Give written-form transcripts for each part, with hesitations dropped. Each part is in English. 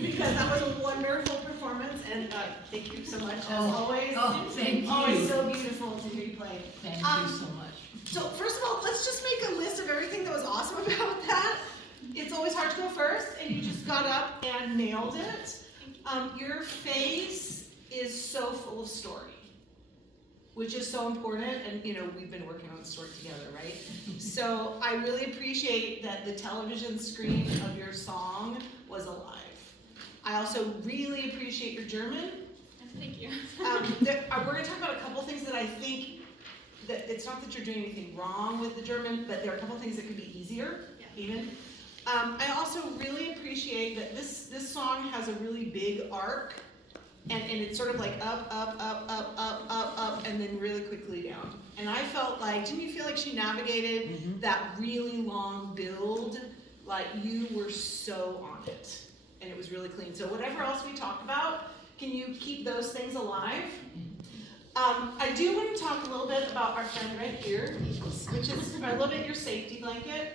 because that was a wonderful performance, and thank you so much, as always. Oh, thank you. Always so beautiful to hear you play. Thank you so much. So first of all, let's just make a list of everything that was awesome about that. It's always hard to go first, and you just got up and nailed it. Your face is so full of story, which is so important, and we've been working on the story together, right? So I really appreciate that the television screen of your song was alive. I also really appreciate your German. Thank you. We're going to talk about a couple things that I think that it's not that you're doing anything wrong with the German, but there are a couple things that could be easier, even. I also really appreciate that this song has a really big arc, and it's sort of like up, and then really quickly down. And I felt like, didn't you feel like she navigated that really long build? Like you were so on it, and it was really clean. So whatever else we talked about, can you keep those things alive? I do want to talk a little bit about our friend right here, which is a little bit your safety blanket.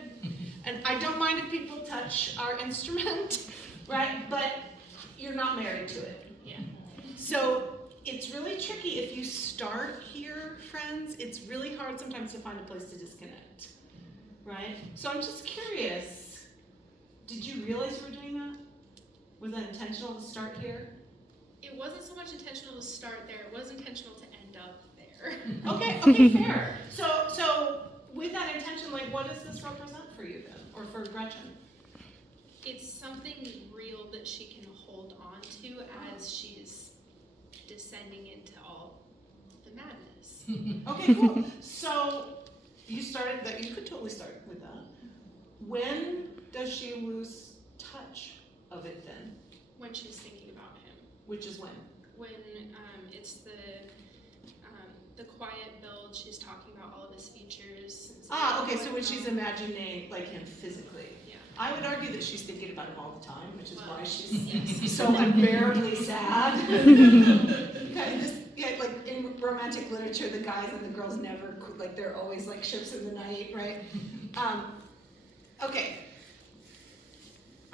And I don't mind if people touch our instrument, right? But you're not married to it. Yeah. So it's really tricky if you start here, friends. It's really hard sometimes to find a place to disconnect, right? So I'm just curious, did you realize you were doing that? Was that intentional to start here? It wasn't so much intentional to start there. It was intentional to end up there. Okay, fair. So with that intention, like, what does this represent for you then, or for Gretchen? It's something real that she can hold on to as she's descending into all the madness. Okay, cool. So you started that. You could totally start with that. When does she lose touch of it then? When she's thinking about him. Which is when? When it's the quiet build, she's talking about all of his features. Okay, so when she's imagining like him physically. Yeah. I would argue that she's thinking about him all the time, which is why she's so unbearably sad. Okay, like in romantic literature, the guys and the girls never, like they're always like ships in the night, right? Okay.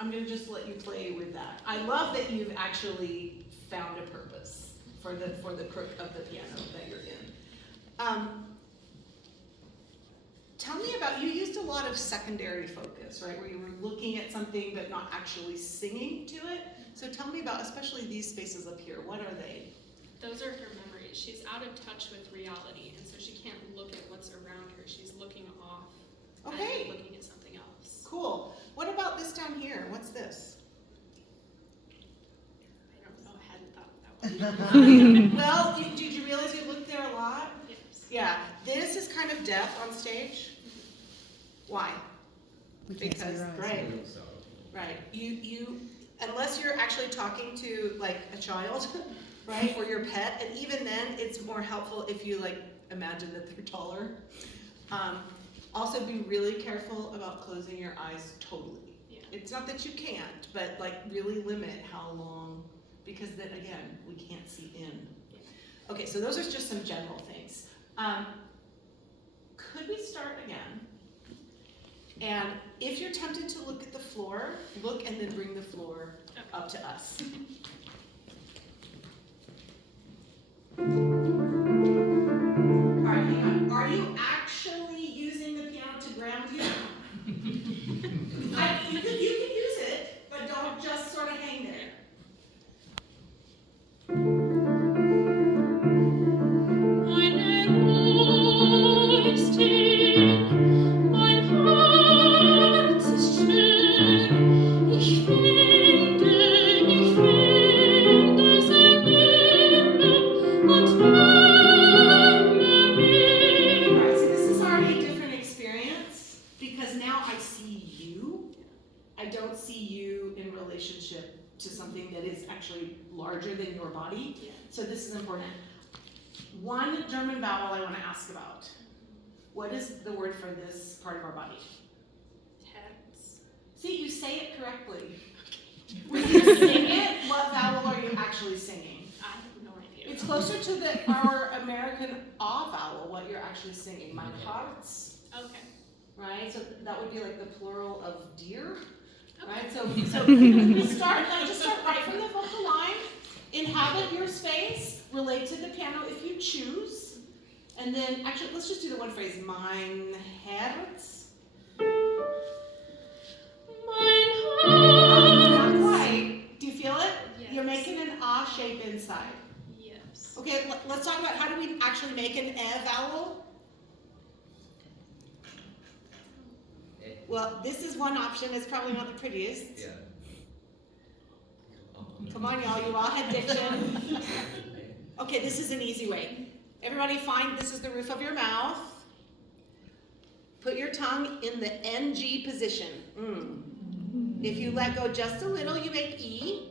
I'm going to just let you play with that. I love that you've actually found a purpose for the crook of the piano that you're in. Tell me about, you used a lot of secondary focus, right? Where you were looking at something but not actually singing to it. So tell me about, especially these spaces up here. What are they? Those are her memories. She's out of touch with reality, and so she can't look at what's around her. She's looking off. Okay. And looking at something else. Cool. What about this down here? What's this? I don't know. I hadn't thought of that one. Well, did you realize you looked there a lot? Yes. Yeah. This is kind of deaf on stage. Why? Because right. You unless you're actually talking to like a child, right, or your pet, and even then, it's more helpful if you like imagine that they're taller. Also, be really careful about closing your eyes totally. Yeah. It's not that you can't, but like really limit how long, because then again, we can't see in. Yeah. Okay, so those are just some general things. Could we start again? And if you're tempted to look at the floor, look and then bring the floor up to us. All right, hang on. Are you actually using the piano to ground you? You can use it, but don't just sort of hang there. To something that is actually larger than your body. Yeah. So this is important. One German vowel I want to ask about. What is the word for this part of our body? Text. See, you say it correctly. When you sing it, what vowel are you actually singing? I have no idea. It's closer to our American ah vowel, what you're actually singing. Mein Herz. Okay. Right? So that would be like the plural of deer. Okay. Right? So start Inhabit your space, relate to the piano if you choose. And then, actually, let's just do the one phrase, mein Herz. Mein Herz. Not quite. Do you feel it? Yes. You're making an ah shape inside. Yes. Okay, let's talk about how do we actually make an vowel? Well, this is one option. It's probably not the prettiest. Yeah. Come on, y'all. You all had diction. Okay, this is an easy way. Everybody find this is the roof of your mouth. Put your tongue in the NG position. If you let go just a little, you make E.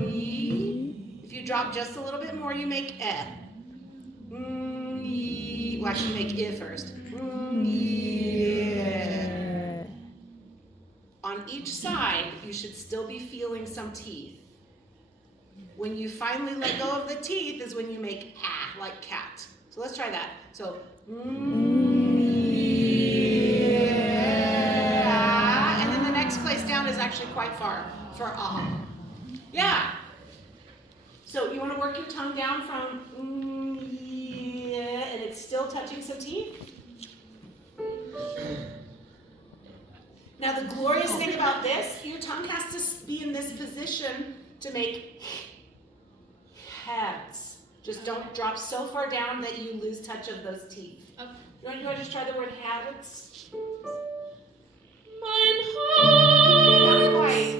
E. If you drop just a little bit more, you make E. E. Well, actually, you make I first. On each side, you should still be feeling some teeth. When you finally let go of the teeth is when you make ah, like cat. So let's try that. So, and then the next place down is actually quite far for ah. Yeah. So you want to work your tongue down from and it's still touching some teeth. Now the glorious thing about this, your tongue has to be in this position to make heads. Just don't drop so far down that you lose touch of those teeth. Okay. You want to just try the word habits? Mein Herz. Not quite.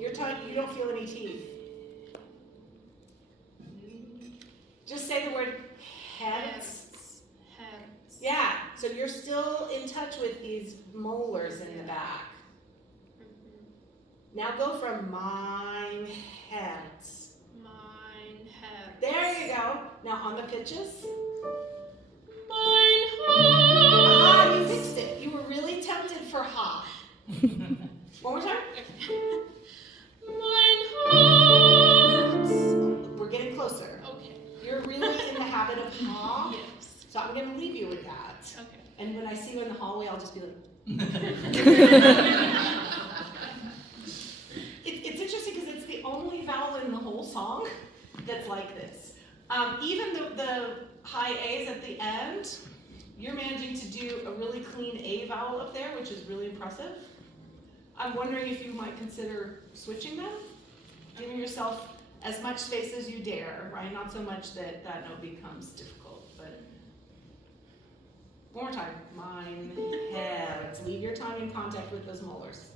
Your tongue, you don't feel any teeth. Just say the word heads. Heads. Yeah, so you're still in touch with these molars in the back. Now go from mein Herz. Mein Herz. There you go. Now on the pitches. Mein Herz. Ah, you fixed it. You were really tempted for ha. One more time. Mein Herz. We're getting closer. Okay. You're really in the habit of ha. Yes. So I'm going to leave you with that. Okay. And when I see you in the hallway, I'll just be like. It's interesting because it's the only vowel in the whole song that's like this. Even the high A's at the end, you're managing to do a really clean A vowel up there, which is really impressive. I'm wondering if you might consider switching them, giving yourself as much space as you dare, right? Not so much that that note becomes difficult, but one more time. Mein Herz. Leave your tongue in contact with those molars.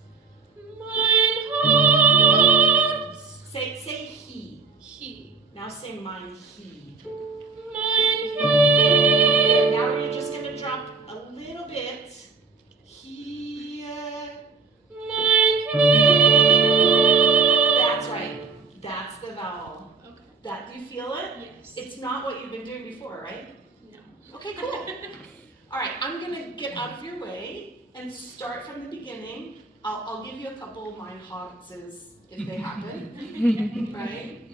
Mein Herz. Say he. He. Now say mein he. Mein Herz. Now you're just going to drop a little bit. He. Mein Herz. That's right. That's the vowel. Okay. Do you feel it? Yes. It's not what you've been doing before, right? No. Okay, cool. All right, I'm going to get out of your way and start from the beginning. I'll give you a couple of mein Herz's if they happen, right?